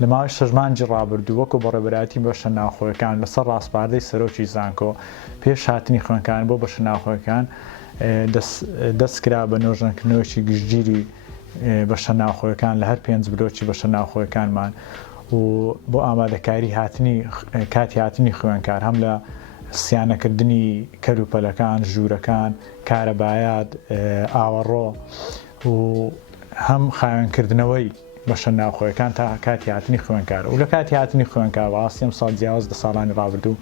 لە ماوەی شەژمانجی ڕابردوو وەکو بەڕێوەبەرایەتی بەشە ناوخۆیەکان لەسەر ڕاستپاردەی سەرۆکی زانکۆ پێش هاتنی خوێندکاران بۆ بەشە ناوخۆیەکان دەستکرا بە نۆژەنکردنەوەکی گشتگیری بەشە ناوخۆیەکان لە هەر 5 بلۆکی بەشە ناوخۆیەکانمان و بۆ ئامادەکاری کاتی هاتنی خوێندکار هەم لە سیانەکردنی کەلوپەلەکان، ژوورەکان، کارەبایات، ئاوەڕۆ و هەم خاوێنکردنەوەی بەشە ناوخۆیەکان تا کاتی هاتنی خوێندکار و لە کاتی هاتنی خوێندکار بەڕاستی ئەم ساڵ جیاواز لە ساڵانی ڕابردوو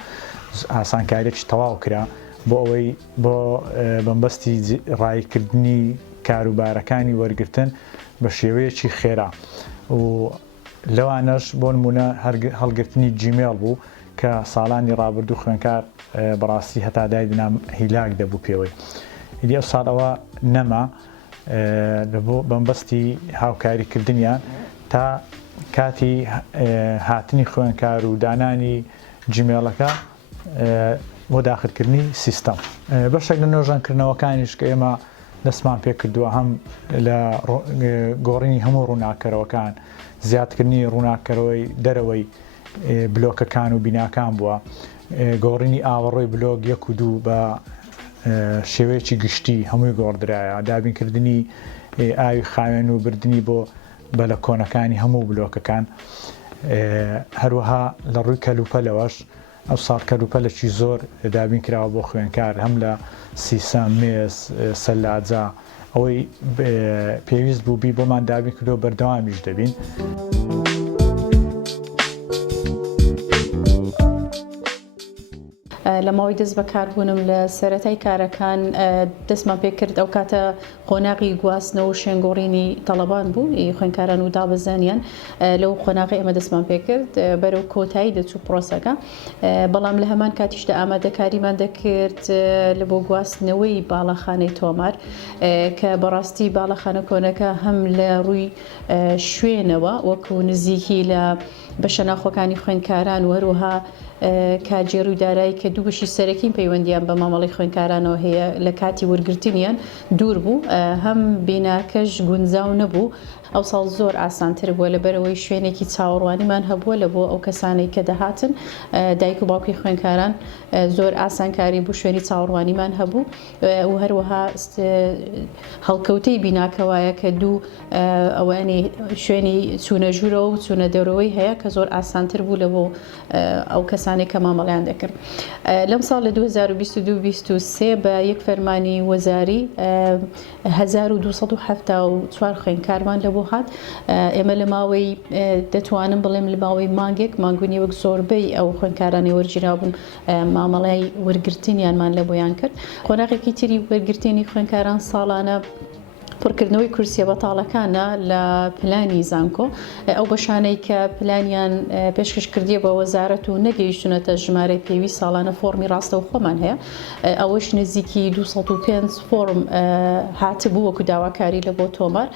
ئاسانکاریەکی تەواو کرا بۆ ئەوەی بۆ بەمبەستی ڕایکردنی کاروبارەکانی وەرگرتن بە شێوەیەکی خێرا و لەوانەش بۆ نمونە هەڵگرتنی جیمێڵ بوو کە ساڵانی ڕابردوو خوێندکار بەڕاستی هەتا دایدنا هیلاک دەبوو پێوەی. ئیدی ئەو ساڵەوە نەما بەمبەستی هاوکاریکردنیان تا کاتی هاتنی خوێندکار و دانانی جیمێڵەکە بۆ داخلکردنی سیستەم. بەشێک لە نۆژەنکردنەوەکانیش کە ئێمە دەستمان پێ کردووە هەم لە گۆڕینی هەموو ڕووناکەرەوەکان، زیادکردنی ڕووناکەرەوەی دەرەوەی بلۆکەکان و بیناکان بووە، گۆڕینی ئاوەڕۆی بلۆک 1 و 2 بە شێوەیەکی گشتی هەمووی گۆڕدرایە، دابینکردنی ئاوی خاوێن و بردننی بۆ بەلە کۆنەکانی هەموو بلۆکەکان، هەروەها لە ڕووی کەلوپەلەوەش ئەو ساڵ کەلوپەلێکی زۆر دابین کراوە بۆ خوێندکار هەم لە سیسەم، مێز، سەلاجە ئەوەی پێویست بوو بی بۆمان دابین کردەوە بەردەوامیش دەبین. لە ماوەی دەست بەکاربوونم لە سەرەتای کارەکان دەستمان پێ کرد ئەو کاتە قۆناغی گواستنەوە و شوێنگۆڕینی تەڵەبان بوو خوێندکاران و دابەزانیان لەو قۆناغی ئەمە دەستمان پێ کرد بەرەو کۆتایی دەچوو پرۆسەکە، بەڵام لە هەمان کاتیشدا ئامادەکاریمان دەکرد لە بۆ گواستنەوەی باڵەخانەی تۆمار کە بەڕاستی باڵەخانە کۆنەکە هەم لە ڕووی شوێنەوە وەکو نزیکی لە بەشە ناوخۆکانی خوێندکاران و هەروەها کاجێر و دارایی کە دوو بەشی سەرەکین پەیوەندیان بە مامەڵی خوێندکارانەوە هەیە لە کاتی وەرگرتنیان دوور بوو، هەم بیناکەش گونجاو نەبوو. ئەو ساڵ زۆر ئاسانتر بووە لەبەرەوەی شوێنێکی چاوەڕوانیمان هەبووە لە بۆ ئەو کەسانەی کە دەهاتن دایک و باوکی خوێندکاران زۆر ئاسانکاری بوو، شوێنی چاوەڕوانیمان هەبوو و هەروەها هەڵکەوتەی بیناکەوایە کە دوو ئەوانی شوێنی چوونە ژوورەوە و چوونە دەرەوەی هەیە کە زۆر ئاسانتر بوو لە بۆ ئەو کەسانێک کە مامەڵیان دەکرد. لەم ساڵ لە 2022-23 بە یەک فەرمانی وەزاری 1274 خوێندکارمان لە بۆ هات. ئێمە لە ماوەی دەتوانم بڵێم لە ماوەی مانگونی وەک زۆربەی ئەو خوێندکارانی وەرگیراو بوون مامەڵای وەرگرتنیانمان لە بۆیان کرد. قۆناغێکی تری وەرگرتنی خوێندکاران ساڵانە پڕکردنەوەی کورسیە بەتاڵەکانە لە پلانی زانکۆ، ئەو بەشانەی کە پلانیان پێشکەش کردیە بە وەزارەت و نەگەیشتونەتە ژمارەی پێویست ساڵانە فۆرمی ڕاستەوە خۆمان هەیە، ئەوەش نزیکی 205 فۆرم هاتبوو وەکو داواکاری لە بۆ تۆمار.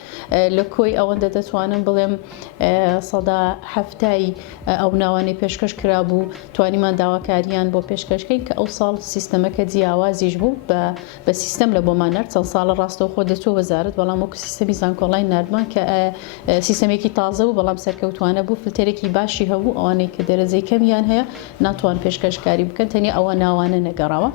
لە کۆی ئەوەندە دەتوانم بڵێم 70 ئەو ناوانەی پێشکەش کرابوو توانیمان داواکاریان بۆ پێشکەشکەین کە ئەو ساڵ سیستەمەکە جیاوازیش بوو بە سیستەم لە بۆمان نەر چەند ساڵە ڕاستەوە خۆ دەچوو وەزارەت، بەڵام وەکو سیستەمی زانکۆڵای ناردمان کە سیستەمێکی تازە بوو بەڵام سەرکەوتوانە بوو، فلتەرێکی باشی هەبوو، ئەوانەی کە دەرەجەی کەمیان هەیە ناتوان پێشکەشکاری بکەن، تەنیا ئەوە ناوانە نەگەڕاوە.